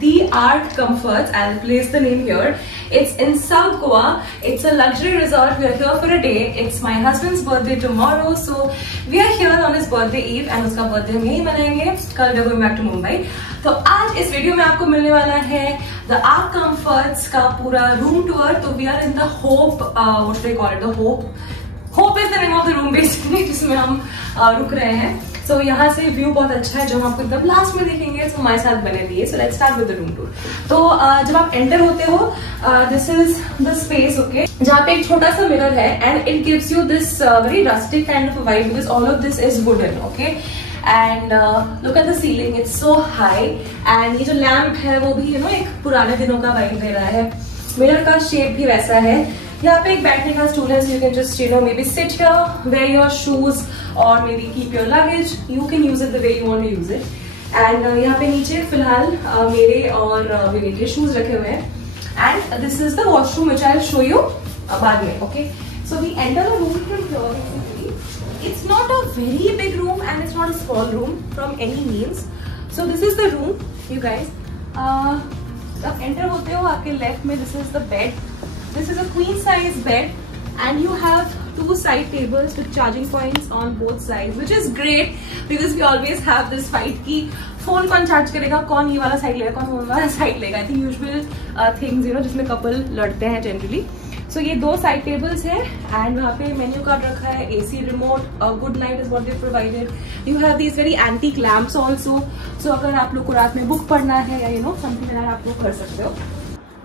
The Arc Comforts. I'll place the name here. It's in South Goa. It's a luxury resort. We are here for a day. It's my husband's birthday tomorrow, so we are here on his birthday eve, and उसका birthday हम यहीं मनाएंगे. कल we are going back to Mumbai. तो आज इस video में आपको मिलने वाला है The Arc Comforts का पूरा रूम टूर. तो we are in the Hope, what do they call it? The Hope is the name of the room basically, जिसमें हम रुक रहे हैं. So यहाँ से व्यू बहुत अच्छा है जो हम आपको एकदम लास्ट में देखेंगे. तो हमारे साथ बने रहिए. So let's start with the room tour. तो जब आप एंटर होते हो, this is the space, okay, जहाँ पे एक छोटा सा मिरर है, and it gives you this very rustic kind of a vibe because all of this is wooden, okay. And look at the ceiling, it's so high. And ये जो lamp है वो भी एक पुराने दिनों का वाइब दे रहा है. मिरर का शेप भी वैसा है. यहाँ पे एक बैठने का स्टूल है, so you can just maybe sit here, wear your shoes or maybe keep your luggage. You can use it the way you want to use it. And यहाँ पे नीचे फिलहाल मेरे और विवेक के शूज रखे हुए हैं. And this is the washroom which I'll show you बाद में, okay. So we enter the room from here basically. It's not a very big room and it's not a small room from any means. So this is the room, you guys. आप enter होते हो, आपके left में this is the bed. This is a queen size bed and you have 2 side tables with charging points on both sides, which is great because we always have this fight कि phone कौन charge करेगा, कौन ये वाला side लेगा, कौन वो वाला side लेगा. I think usual things जिसमें couple लड़ते हैं generally. So ये 2 side tables है and वहाँ पे menu card रखा है, AC remote, good night is what they provided. You have these very antique lamps also. So अगर आप लोग को रात में book पढ़ना है या something like that आप लोग कर सकते हो.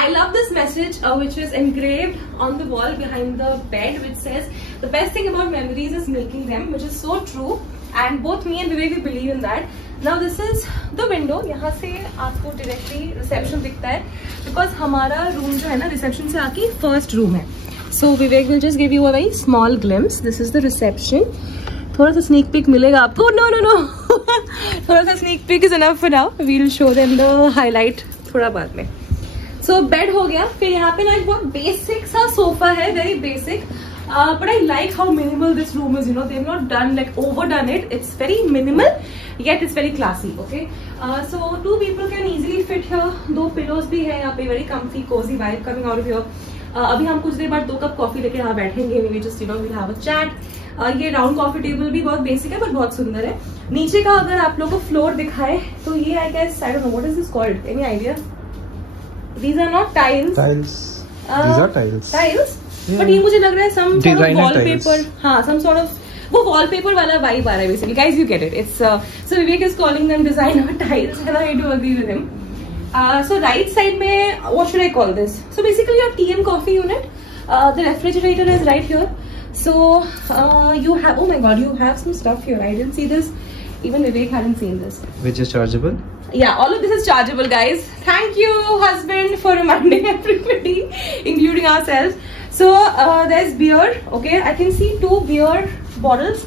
I love this message which is engraved on the wall behind the bed, which says the best thing about memories is making them, which is so true. And both me and Vivek we believe in that. Now this is the window. यहाँ से आपको directly reception दिखता है because हमारा room जो है ना reception से आके first room है. So Vivek will just give you a very small glimpse. This is the reception. थोड़ा सा sneak peek मिलेगा आपको. No. थोड़ा सा sneak peek is enough for now. We'll show them the highlight थोड़ा बाद में. So बेड हो गया. फिर यहाँ पे ना एक बहुत बेसिक सा सोफा है, very basic, but I like how minimal this room is. They've not done like overdone it. It's very minimal yet it's very classy, okay. So 2 people can easily fit here. 2 pillows भी है यहाँ पे, very comfy cozy vibe coming out of here. अभी हम कुछ देर बाद 2 cup coffee लेके यहाँ बैठेंगे. We just we'll have a chat. ये राउंड कॉफी टेबल भी बहुत बेसिक है but बहुत सुंदर है. नीचे का अगर आप लोग को फ्लोर दिखाए तो ये I guess I don't know what is this called. Any idea? These are not tiles. These are tiles. Tiles? Yeah. But ये मुझे लग रहा है some sort of wallpaper. हाँ, some sort of वो wallpaper वाला vibe आ रहा है basically. Guys, you get it. It's so Vivek is calling them designer tiles, and I do agree with him. So right side में what should I call this? So basically your tea and coffee unit. The refrigerator is right here. So you have, oh my god, you have some stuff here. I didn't see this. Even Vivek hadn't seen this. Which is chargeable? Yeah, all of this is chargeable, guys. Thank you, husband, for reminding everybody, including ourselves. So there's beer. Okay, I can see 2 beer bottles.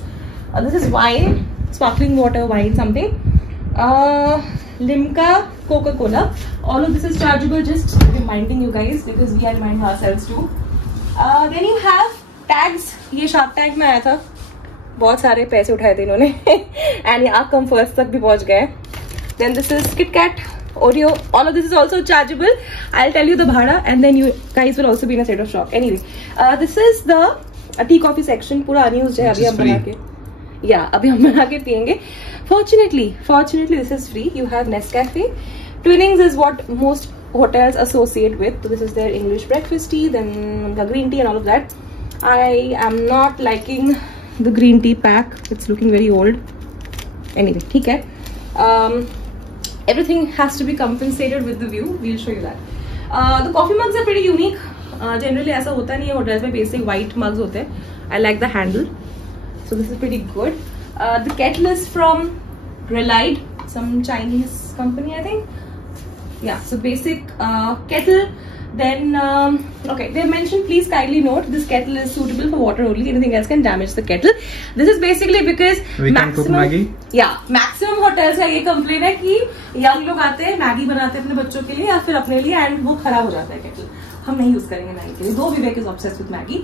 This is wine, sparkling water, wine, something. Limca, Coca-Cola. All of this is chargeable. Just reminding you guys because we are reminding ourselves too. Then you have tags. ये Shark Tank में आया था. बहुत सारे पैसे उठाए थे इन्होंने. And ये Arc Comforts तक भी पहुंच गए. Then this is Kit Kat, Oreo. All of this is also chargeable. I'll tell you the bhada and then you guys will also be in a state of shock. Anyway, this is the tea coffee section. पूरा unused है. अभी हम बना के, अभी हम बना के पियेंगे. Fortunately this is free. You have Nescafe. Twinings is what most hotels associate with. So this is their English breakfast tea, then the green tea and all of that. I am not liking the green tea pack. It's looking very old. Anyway, ठीक है. Everything has to be compensated with the view. We'll show you that. The coffee mugs are pretty unique. Generally ऐसा होता नहीं है hotels में, basic white mugs होते हैं. I like the handle. So this is pretty good. The kettle is from Relied, some Chinese company, I think. Yeah, so basic kettle. Then okay, they mentioned please kindly note this kettle is suitable for water only. Anything else can damage the kettle. This is basically because we can cook Maggi. Yeah, maximum hotels का ये complaint है कि young लोग आते हैं Maggi बनाते हैं अपने बच्चों के लिए या फिर अपने लिए and वो खराब हो जाता है kettle. हम नहीं use करेंगे मैगी के लिए. Though Vivek is obsessed with Maggi,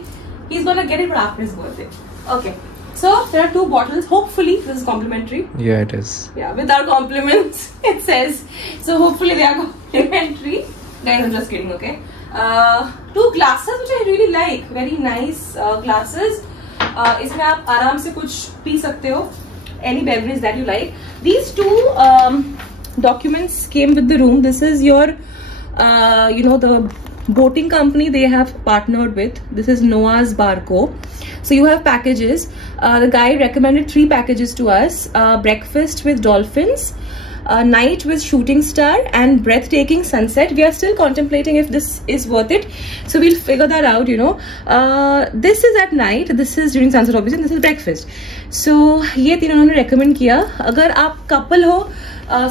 he's gonna get it but after his birthday. Okay, So there are 2 bottles. Hopefully this is complimentary. Yeah, it is. Yeah, with our compliments, it says. So hopefully they are complimentary. Guys, I'm just kidding, okay? 2 glasses which I really like. Very nice glasses. इसमें आप आराम से कुछ P सकते हो. Any beverage that you like. These 2 documents came with the room. This is your, the boating company they have partnered with. This is Noah's Barco. So you have packages. The guy recommended 3 packages to us. Breakfast with dolphins, night with shooting star, and breathtaking sunset. We are still contemplating if this is worth it. So we'll figure that out, This is at night. This is during sunset obviously. And this is breakfast. So ये 3 उन्होंने recommend किया. अगर आप couple हो,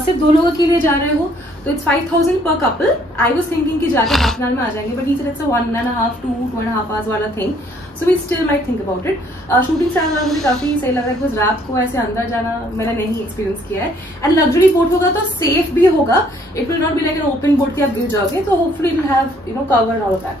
सिर्फ 2 लोगों के लिए जा रहे हो, तो it's 5,000 per couple. I was thinking कि जाके half an hour में आ जाएंगे, but he said it's a 1.5 to 2.5 hours वाला thing. So we still might think about it. Shooting star वाला मुझे काफी सही लग रहा है, because रात को ऐसे अंदर जाना मैंने नहीं एक्सपीरियंस किया है. And luxury boat होगा तो safe भी होगा. It will not be like an open boat कि आप गिर जाओगे. तो hopefully it will have cover and all of that.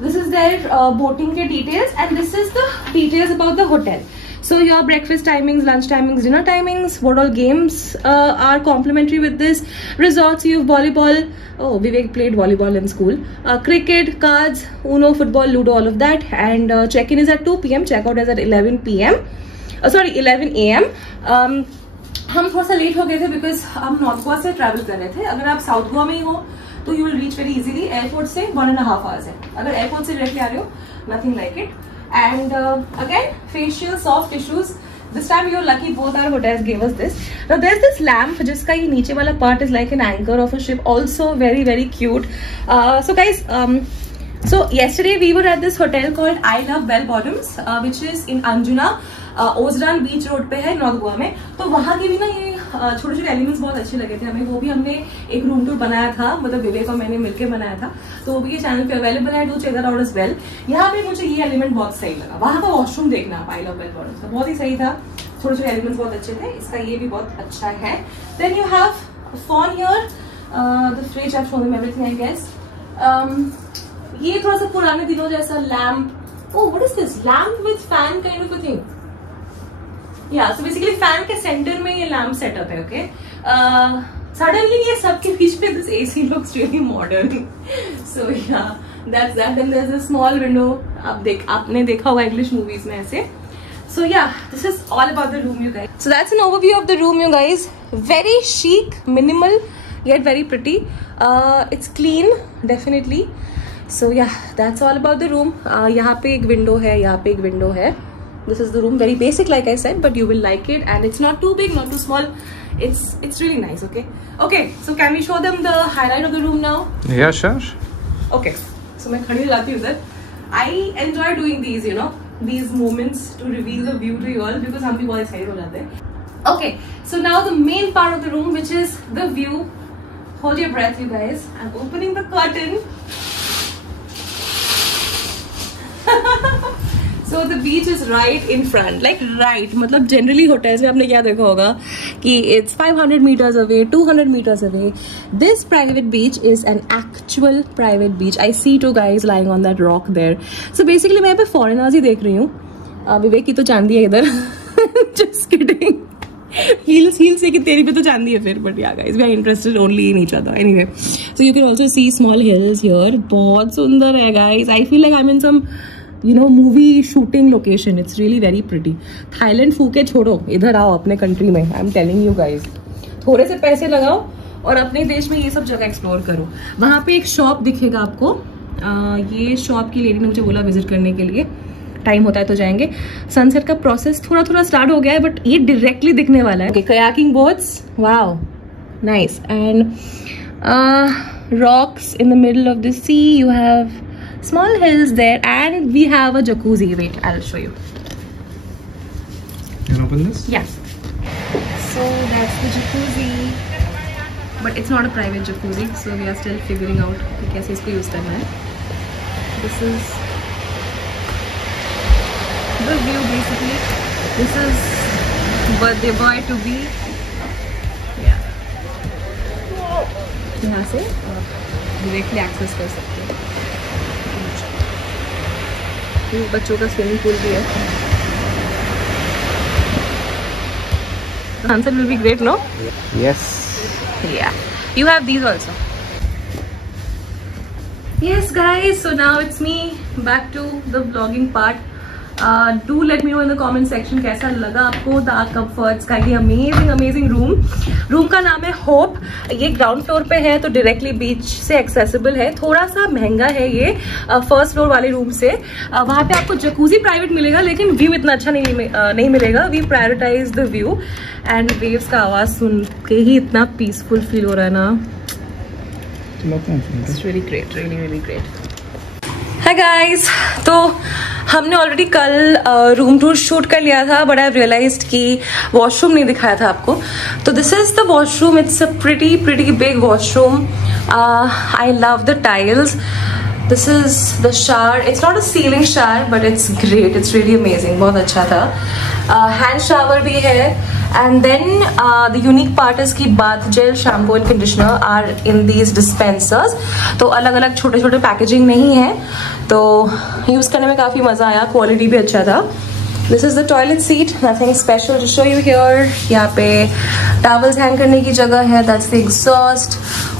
This is their boating के details, and this is the details about the hotel. So your breakfast timings, lunch timings, dinner timings, what all games are complimentary with this resort. So you have volleyball. Oh, Vivek played volleyball in school. Cricket, cards, Uno, football, Ludo, all of that. And check-in is at 2 p.m. Check-out is at 11 p.m. 11 a.m. हम थोड़ा सा late हो गए थे because हम north Goa से travel कर रहे थे. अगर आप साउथ गोवा में ही हो तो you will reach very easily. Airport से 1.5 hours है. अगर एयरपोर्ट से डायरेक्टली आ रहे हो, nothing like it. And again, facial soft tissues. This time you're lucky both our hotels gave us this. Now there's this lamp जिसका ये नीचे वाला part is like an anchor of a ship. Also very very cute. So guys, so yesterday we were at this hotel called I Love Bell Bottoms, which is in Anjuna. Ozran beach road पे है north Goa में. तो वहां के भी ना ये छोटे छोटे एलिमेंट्स बहुत अच्छे लगे थे हमें. वो भी हमने एक रूम टूर बनाया था, मतलब विवेक और मैंने मिलकर बनाया था. तो वो भी ये चैनल पे अवेलेबल है. Do check that out as well. यहाँ पे मुझे ये एलिमेंट बहुत सही लगा. वहां का वॉशरूम देखना आप आई लव बेल बॉटम्स का, बहुत ही सही था. छोटे छोटे एलिमेंट्स बहुत अच्छे थे. इसका ये भी बहुत अच्छा है. Then you have phone here, the fridge, I have shown them everything I guess. ये थोड़ा सा पुराने दिनों जैसा lamp. Oh, what is this? Lamp with fan kind of a thing. Yeah, so basically फैन के सेंटर में ये लैम्प सेटअप है. ओके, सडनली ये सबके बीच में this AC looks really modern. So yeah, that's that. Then there's a small window. आपने देखा होगा इंग्लिश मूवीज में ऐसे. So yeah, this is all about the room, you guys. So that's an overview of the room, you guys. Very chic, minimal, yet very pretty. It's clean, definitely. So yeah, that's all about the room. यहाँ पे एक window है, यहाँ पे एक window है. This is the room, very basic like I said, but you will like it, and it's not too big, not too small. It's really nice. Okay, so can we show them the highlight of the room now? Yeah, sure. Okay, so मैं खड़ी हो जाती हूँ उधर. I enjoy doing these, these moments to reveal the view to you all, because हम भी बहुत excited हो जाते हैं. Okay, so now the main part of the room, which is the view. Hold your breath, you guys. I'm opening the curtain. So the beach is right in front, like right. मतलब generally hotels में आपने क्या देखा होगा कि it's 500 meters away, 200 meters away. This private beach is an actual private beach. I see 2 guys lying on that rock there. So basically मैं यहाँ पे foreigners ही देख रही हूँ. विवेक की तो चांदी है इधर. Just kidding. Heels से कि तेरी पे तो चांदी है फिर. But yeah guys, we are interested only in each other. Anyway, so you can also see small hills here. बहुत सुंदर है guys. I feel like I'm in some movie shooting location. It's really very pretty. Thailand फूके छोड़ो, इधर आओ अपने country में. I'm telling you guys, थोड़े से पैसे लगाओ और अपने देश में ये सब जगह एक्सप्लोर करो. वहाँ पे एक शॉप दिखेगा आपको. ये शॉप की लेडी ने मुझे बोला विजिट करने के लिए. टाइम होता है तो जाएंगे. सनसेट का प्रोसेस थोड़ा थोड़ा स्टार्ट हो गया है, बट ये डायरेक्टली दिखने वाला है. Kayaking boats, wow, nice. And rocks in the middle of the sea. You have small hills there, and we have a jacuzzi. Wait, I'll show you. Can I open this? Yeah. So that's the jacuzzi, but it's not a private jacuzzi, so we are still figuring out कैसे इसको use करना है. This is the view basically. This is birthday boy to be. Yeah. यहाँ से directly access कर सकते हैं. बच्चों का स्विमिंग पूल भी है. Sunset will be great, no? Yes. Yeah. You have these also. Yes guys, so now it's me back to the vlogging part. Do let me know in the comment section कैसा लगा आपको the comforts का ये amazing room का नाम है hope. ये ground floor पे है तो डायरेक्टली बीच से एक्सेसिबल है। थोड़ा सा महंगा है ये फर्स्ट फ्लोर वाले रूम से। वहाँ पे आपको जकूजी प्राइवेट मिलेगा लेकिन व्यू इतना अच्छा नहीं मिलेगा। We prioritize the view and waves का आवाज़ सुन के ही इतना पीसफुल फील हो रहा है ना। It's really great, really great. Hi guys, तो हमने ऑलरेडी कल रूम टूर शूट कर लिया था बट आई रियलाइज्ड कि वॉशरूम नहीं दिखाया था आपको। तो this is the washroom. It's a pretty big washroom. I love the tiles. This is the shower. It's not a ceiling shower but it's great, it's really amazing, बहुत अच्छा था। Hand shower भी है and then the unique part is की bath gel, shampoo and conditioner are in these dispensers. तो अलग अलग छोटे छोटे पैकेजिंग नहीं है तो यूज़ करने में काफ़ी मज़ा आया, क्वालिटी भी अच्छा था। This is the toilet seat, nothing special to show you here. यहाँ पे टॉवल्स हैंग करने की जगह है, दैट्स द एग्जॉस्ट।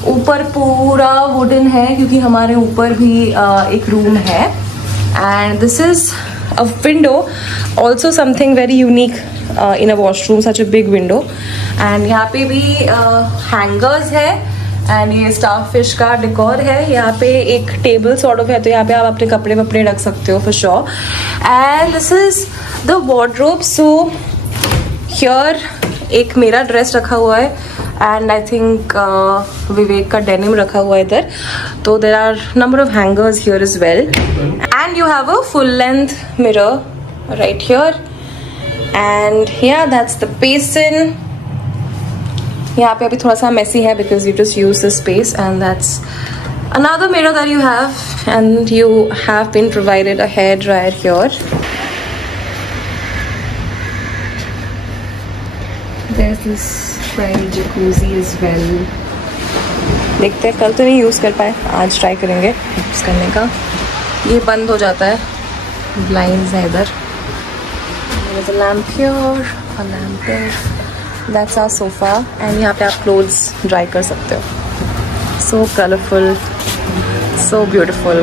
ऊपर पूरा वुडन है क्योंकि हमारे ऊपर भी एक रूम है। And this is a window, also something very unique in a washroom, such a big window. And यहाँ पे भी हैंगर्स है एंड ये स्टार फिश का डेकोर है। यहाँ पे एक टेबल सॉर्ट ऑफ है तो यहाँ पे आप अपने कपड़े वपड़े रख सकते हो for sure. And this is the wardrobe. So here एक मेरा ड्रेस रखा हुआ है एंड आई थिंक विवेक का डेनिम रखा हुआ है इधर। तो there are number of hangers here is well and you have a full length mirror right here. And yeah, that's the basin. यहाँ पे अभी थोड़ा सा मेसी है because you just use this space and that's another mirror that you have and you have been provided a hair dryer here. There's this private jacuzzi as well. देखते हैं, कल तो नहीं यूज़ कर पाए, आज ट्राई करेंगे यूज़ करने का। ये बंद हो जाता है, ब्लाइंड्स है इधर। There's a lamp here, a lamp there. That's our sofa and यहाँ पे आप clothes dry कर सकते हो। So colorful, so beautiful.